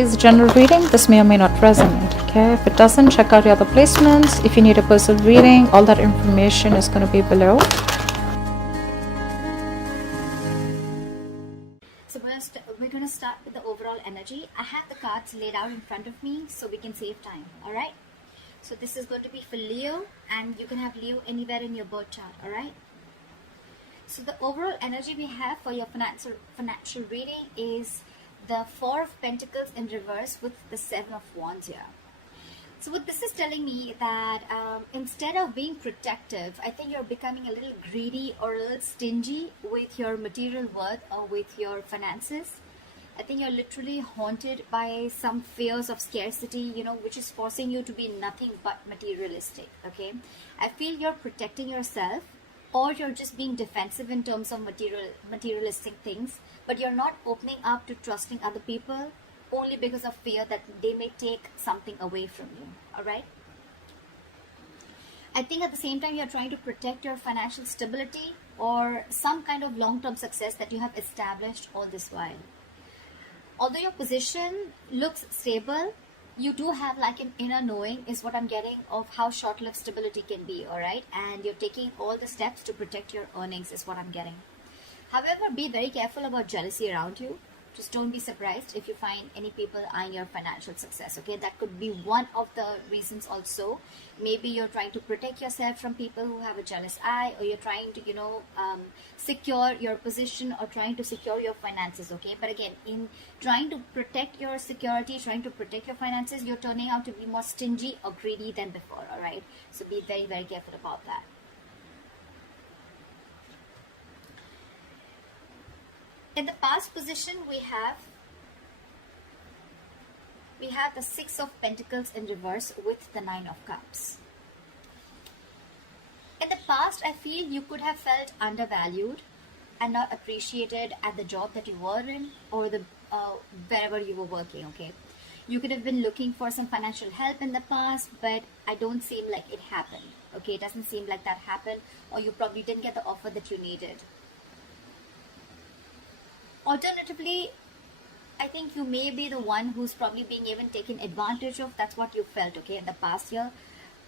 is a general reading. This may or may not resonate. Okay, if it doesn't, check out your other placements. If you need a personal reading, all that information is going to be below. So we're going to start with the overall energy. I have the cards laid out in front of me so we can save time. All right. So this is going to be for Leo, and you can have Leo anywhere in your birth chart. All right. So the overall energy we have for your financial reading is the Four of Pentacles in reverse with the Seven of Wands here. So what this is telling me that instead of being protective, I think you're becoming a little greedy or a little stingy with your material worth or with your finances. I think you're literally haunted by some fears of scarcity, which is forcing you to be nothing but materialistic, okay? I feel you're protecting yourself, or you're just being defensive in terms of materialistic things, but you're not opening up to trusting other people only because of fear that they may take something away from you, all right? I think at the same time, you're trying to protect your financial stability or some kind of long-term success that you have established all this while. Although your position looks stable, you do have like an inner knowing is what I'm getting of how short-lived stability can be, all right? And you're taking all the steps to protect your earnings is what I'm getting. However, be very careful about jealousy around you. Just don't be surprised if you find any people eyeing your financial success, okay? That could be one of the reasons also. Maybe you're trying to protect yourself from people who have a jealous eye, or you're trying to, secure your position or trying to secure your finances, okay? But again, in trying to protect your security, trying to protect your finances, you're turning out to be more stingy or greedy than before, all right? So be very, very careful about that. In the past position, we have the Six of Pentacles in reverse with the Nine of Cups. In the past, I feel you could have felt undervalued and not appreciated at the job that you were in or the wherever you were working, okay? You could have been looking for some financial help in the past, but I don't seem like it happened, okay? It doesn't seem like that happened, or you probably didn't get the offer that you needed. Alternatively, I think you may be the one who's probably being even taken advantage of. That's what you felt, okay, in the past year.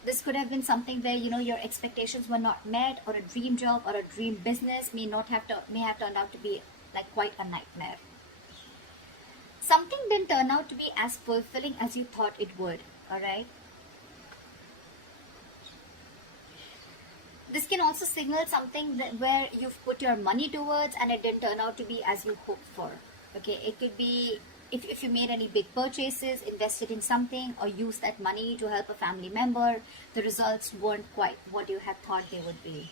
This could have been something where, your expectations were not met, or a dream job or a dream business may have turned out to be like quite a nightmare. Something didn't turn out to be as fulfilling as you thought it would, all right? This can also signal something where you've put your money towards and it didn't turn out to be as you hoped for. Okay, it could be if you made any big purchases, invested in something, or used that money to help a family member, the results weren't quite what you had thought they would be.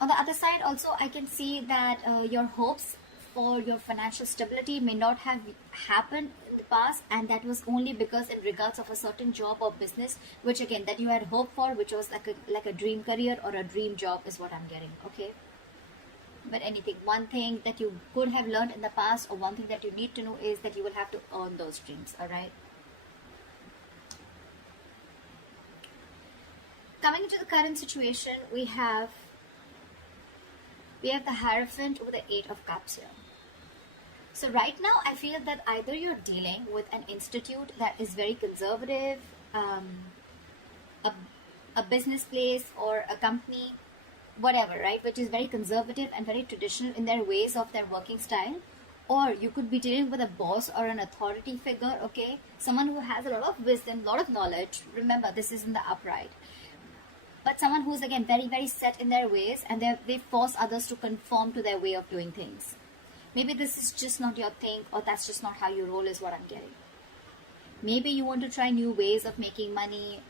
On the other side, also, I can see that your hopes for your financial stability may not have happened in the past, and that was only because in regards of a certain job or business, which again that you had hoped for, which was like a dream career or a dream job is what I'm getting, okay? But anything, one thing that you could have learned in the past, or one thing that you need to know, is that you will have to earn those dreams, all right? Coming into the current situation, we have the Hierophant with the Eight of Cups here. So right now, I feel that either you're dealing with an institute that is very conservative, a business place or a company, whatever, right, which is very conservative and very traditional in their ways of their working style. Or you could be dealing with a boss or an authority figure, okay, someone who has a lot of wisdom, a lot of knowledge. Remember, this is in the upright. But someone who's, again, very, very set in their ways, and they force others to conform to their way of doing things. Maybe this is just not your thing, or that's just not how you roll is what I'm getting. Maybe you want to try new ways of making money,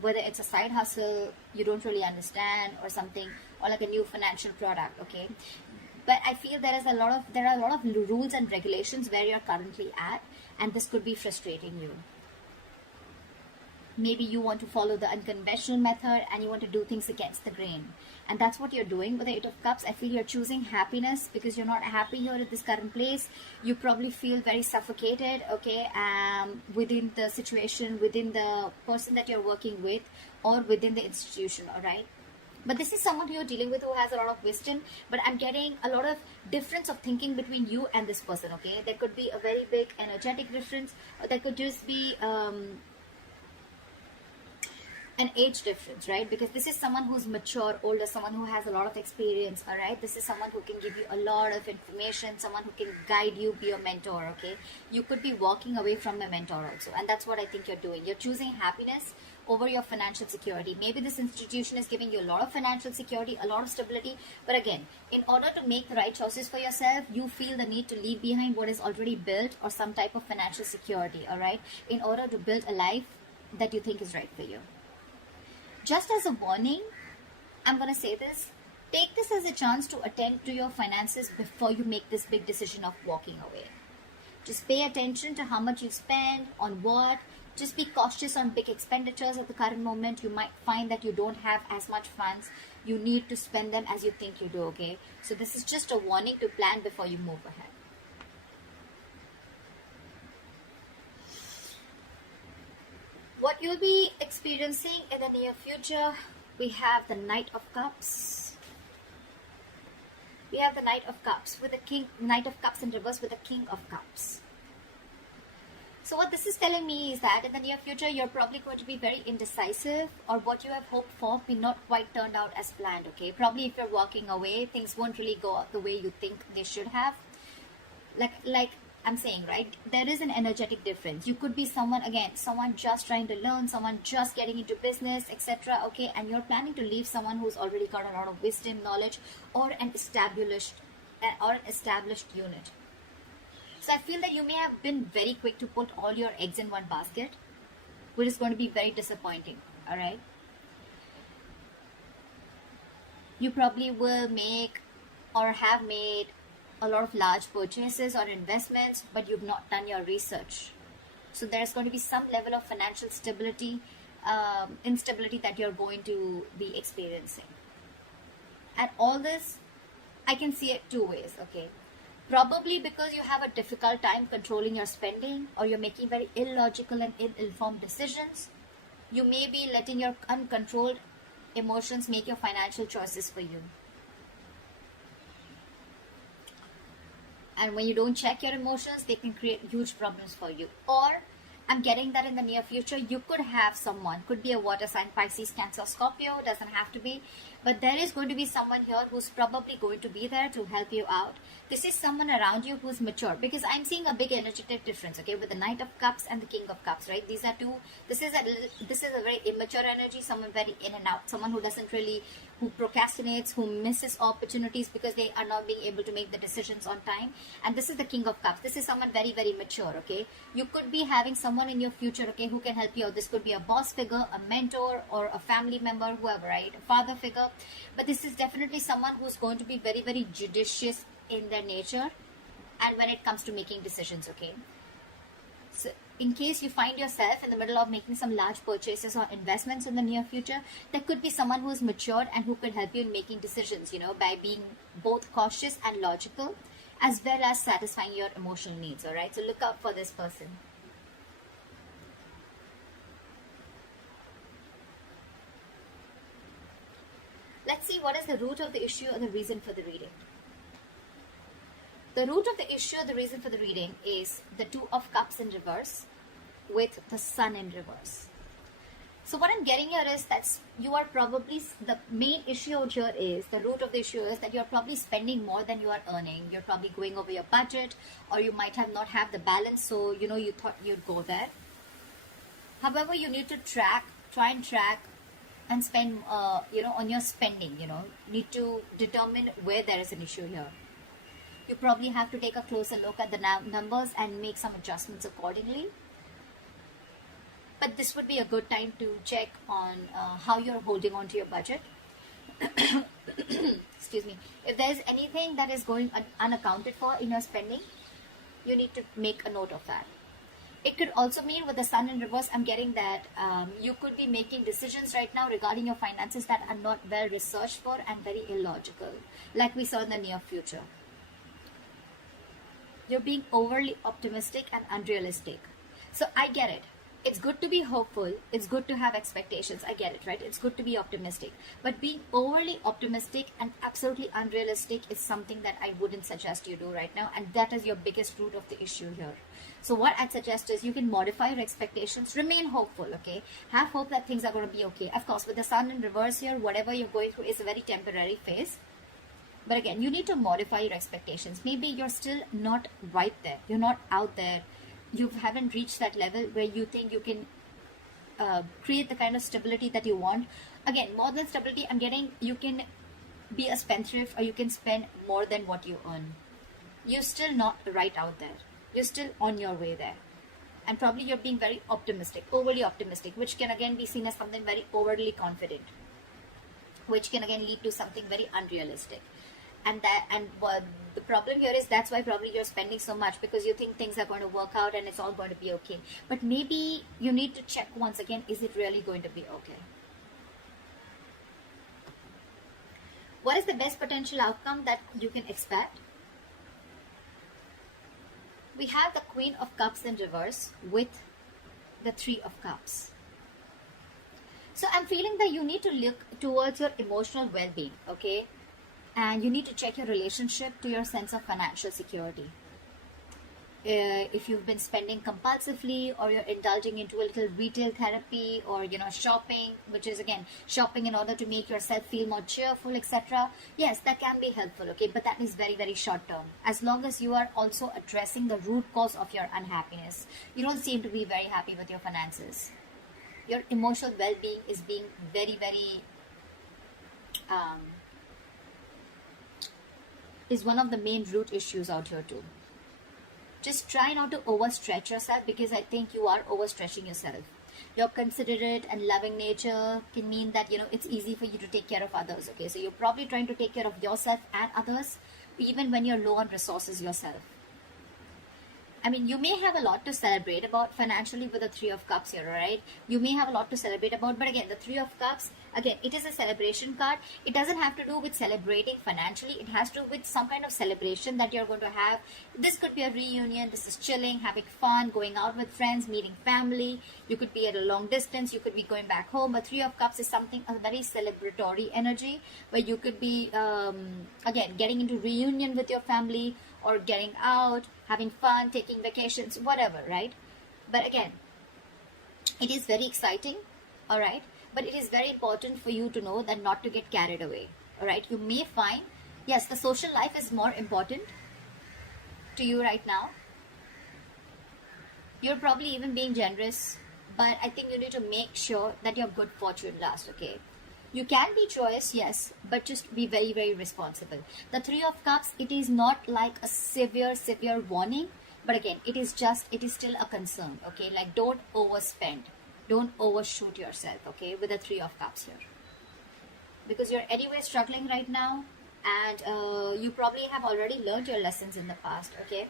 whether it's a side hustle you don't really understand or something, or like a new financial product, okay? But I feel there are a lot of rules and regulations where you're currently at, and this could be frustrating you. Maybe you want to follow the unconventional method and you want to do things against the grain. And that's what you're doing with the Eight of Cups. I feel you're choosing happiness because you're not happy here at this current place. You probably feel very suffocated, okay, within the situation, within the person that you're working with, or within the institution, all right? But this is someone who you're dealing with who has a lot of wisdom, but I'm getting a lot of difference of thinking between you and this person, okay? There could be a very big energetic difference, or there could just be an age difference, right? Because this is someone who's mature, older, someone who has a lot of experience, all right? This is someone who can give you a lot of information, someone who can guide you, be your mentor, okay? You could be walking away from a mentor also, and that's what I think you're doing. You're choosing happiness over your financial security. Maybe this institution is giving you a lot of financial security, a lot of stability, but again, in order to make the right choices for yourself, you feel the need to leave behind what is already built or some type of financial security, all right? In order to build a life that you think is right for you. Just as a warning, I'm going to say this. Take this as a chance to attend to your finances before you make this big decision of walking away. Just pay attention to how much you spend, on what. Just be cautious on big expenditures at the current moment. You might find that you don't have as much funds. You need to spend them as you think you do, okay? So this is just a warning to plan before you move ahead. What you'll be experiencing in the near future, we have the Knight of Cups. We have the Knight of Cups with the King, Knight of Cups in reverse with the King of Cups. So what this is telling me is that in the near future, you're probably going to be very indecisive, or what you have hoped for may not quite turned out as planned, okay? Probably if you're walking away, things won't really go out the way you think they should have. Like I'm saying, right, there is an energetic difference. You could be someone, again, someone just trying to learn, someone just getting into business, etc. Okay, and you're planning to leave someone who's already got a lot of wisdom, knowledge, or an established unit. So I feel that you may have been very quick to put all your eggs in one basket, which is going to be very disappointing. All right, you probably will make or have made a lot of large purchases or investments, but you've not done your research. So there's going to be some level of financial stability, instability that you're going to be experiencing. And all this, I can see it two ways, okay? Probably because you have a difficult time controlling your spending, or you're making very illogical and ill-informed decisions. You may be letting your uncontrolled emotions make your financial choices for you. And when you don't check your emotions, they can create huge problems for you. Or I'm getting that in the near future, you could have someone, could be a water sign, Pisces, Cancer, Scorpio, doesn't have to be. But there is going to be someone here who's probably going to be there to help you out. This is someone around you who's mature, because I'm seeing a big energetic difference, okay, with the Knight of Cups and the King of Cups, right? These are two, this is a very immature energy, someone very in and out, someone who doesn't really, who procrastinates, who misses opportunities because they are not being able to make the decisions on time. And this is the King of Cups. This is someone very, very mature, okay? You could be having someone in your future, okay, who can help you out. This could be a boss figure, a mentor, or a family member, whoever, right? A father figure. But this is definitely someone who's going to be very, very judicious in their nature and when it comes to making decisions, okay? So in case you find yourself in the middle of making some large purchases or investments in the near future, there could be someone who's matured and who could help you in making decisions, you know, by being both cautious and logical, as well as satisfying your emotional needs, all right? So look out for this person. Let's see what is the root of the issue or the reason for the reading. The root of the issue or the reason for the reading is the Two of Cups in reverse with the Sun in reverse. So what I'm getting here is that you are probably, the main issue out here is, the root of the issue is that you're probably spending more than you are earning. You're probably going over your budget, or you might have not have the balance, so you know you thought you'd go there. However, you need to try and track and spend, you know, on your spending, you know, need to determine where there is an issue here. You probably have to take a closer look at the numbers and make some adjustments accordingly. But this would be a good time to check on how you're holding on to your budget. Excuse me. If there's anything that is going unaccounted for in your spending, you need to make a note of that. It could also mean with the Sun in reverse, I'm getting that you could be making decisions right now regarding your finances that are not well researched for and very illogical, like we saw in the near future. You're being overly optimistic and unrealistic. So I get it. it's good to be hopeful, it's good to have expectations, I get it, right? It's good to be optimistic, but being overly optimistic and absolutely unrealistic is something that I wouldn't suggest you do right now, and that is your biggest root of the issue here. So what I'd suggest is you can modify your expectations, remain hopeful, okay? Have hope that things are going to be okay. Of course, with the sun in reverse here, whatever you're going through is a very temporary phase. But again, you need to modify your expectations. Maybe you're still not right there. You're not out there. You haven't reached that level where you think you can create the kind of stability that you want. Again, more than stability, I'm getting you can be a spendthrift, or you can spend more than what you earn. You're still not right out there. You're still on your way there. And probably you're being very optimistic, overly optimistic, which can again be seen as something very overly confident, which can again lead to something very unrealistic. And the problem here is that's why probably you're spending so much, because you think things are going to work out and it's all going to be okay. But maybe you need to check once again, is it really going to be okay? What is the best potential outcome that you can expect? We have the Queen of Cups in reverse with the Three of Cups. So I'm feeling that you need to look towards your emotional well-being, okay? And you need to check your relationship to your sense of financial security. If you've been spending compulsively, or you're indulging into a little retail therapy, or shopping, which is again shopping in order to make yourself feel more cheerful, etc. Yes, that can be helpful, okay, but that is very, very short term. As long as you are also addressing the root cause of your unhappiness, you don't seem to be very happy with your finances. Your emotional well-being is being very, very is one of the main root issues out here too. Just try not to overstretch yourself, because I think you are overstretching yourself. Your considerate and loving nature can mean that it's easy for you to take care of others, okay? So you're probably trying to take care of yourself and others, even when you're low on resources yourself. I mean, you may have a lot to celebrate about financially with the Three of Cups here, right? You may have a lot to celebrate about, but again, the Three of Cups, again, it is a celebration card. It doesn't have to do with celebrating financially. It has to do with some kind of celebration that you're going to have. This could be a reunion. This is chilling, having fun, going out with friends, meeting family. You could be at a long distance. You could be going back home. But Three of Cups is something, a very celebratory energy, where you could be, again, getting into reunion with your family, or getting out, having fun, taking vacations, whatever, right? But again, it is very exciting, all right? But it is very important for you to know that not to get carried away, all right? You may find, yes, the social life is more important to you right now. You're probably even being generous, but I think you need to make sure that your good fortune lasts, okay? You can be joyous, yes, but just be very, very responsible. The Three of Cups, it is not like a severe warning, but again, it is still a concern, okay? Like, don't overspend. Don't overshoot yourself, okay, with the Three of Cups here. Because you're anyway struggling right now, and you probably have already learned your lessons in the past, okay?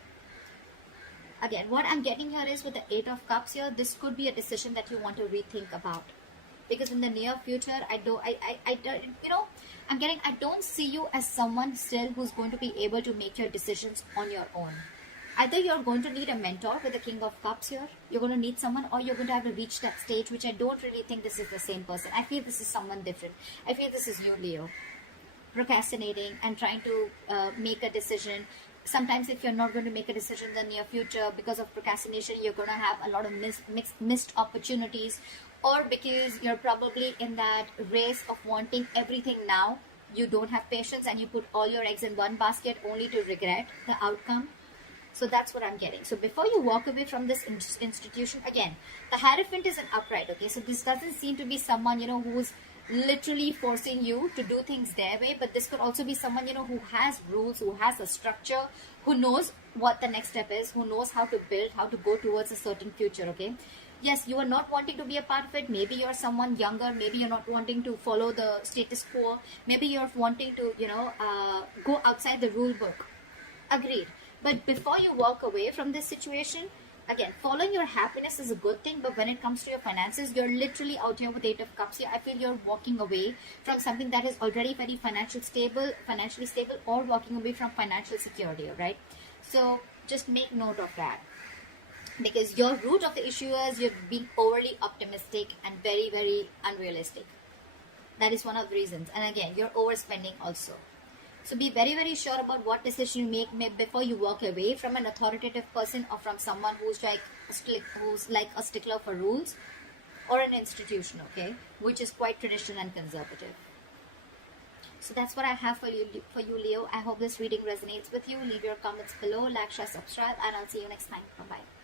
Again, what I'm getting here is with the Eight of Cups here, this could be a decision that you want to rethink about. Because in the near future, I don't see you as someone still who's going to be able to make your decisions on your own. Either you're going to need a mentor with the King of Cups here, you're going to need someone, or you're going to have to reach that stage, which I don't really think this is the same person. I feel this is someone different. I feel this is you, Leo, procrastinating and trying to make a decision. Sometimes if you're not going to make a decision in the near future because of procrastination, you're going to have a lot of missed opportunities, or because you're probably in that race of wanting everything now, you don't have patience and you put all your eggs in one basket only to regret the outcome. So that's what I'm getting. So before you walk away from this institution, again, the Hierophant is an upright, okay? So this doesn't seem to be someone, who's literally forcing you to do things their way, but this could also be someone, who has rules, who has a structure, who knows what the next step is, who knows how to build, how to go towards a certain future, okay? Yes, you are not wanting to be a part of it. Maybe you're someone younger. Maybe you're not wanting to follow the status quo. Maybe you're wanting to, go outside the rule book. Agreed. But before you walk away from this situation, again, following your happiness is a good thing. But when it comes to your finances, you're literally out here with Eight of Cups here. I feel you're walking away from something that is already very financially stable, or walking away from financial security, right? So just make note of that. because your root of the issue is you're being overly optimistic and very, very unrealistic. That is one of the reasons. And again, you're overspending also. So be very, very sure about what decision you make before you walk away from an authoritative person or from someone who's like a stickler for rules, or an institution, okay, which is quite traditional and conservative. So that's what I have for you, Leo. I hope this reading resonates with you. Leave your comments below, like, share, subscribe, and I'll see you next time. Bye-bye.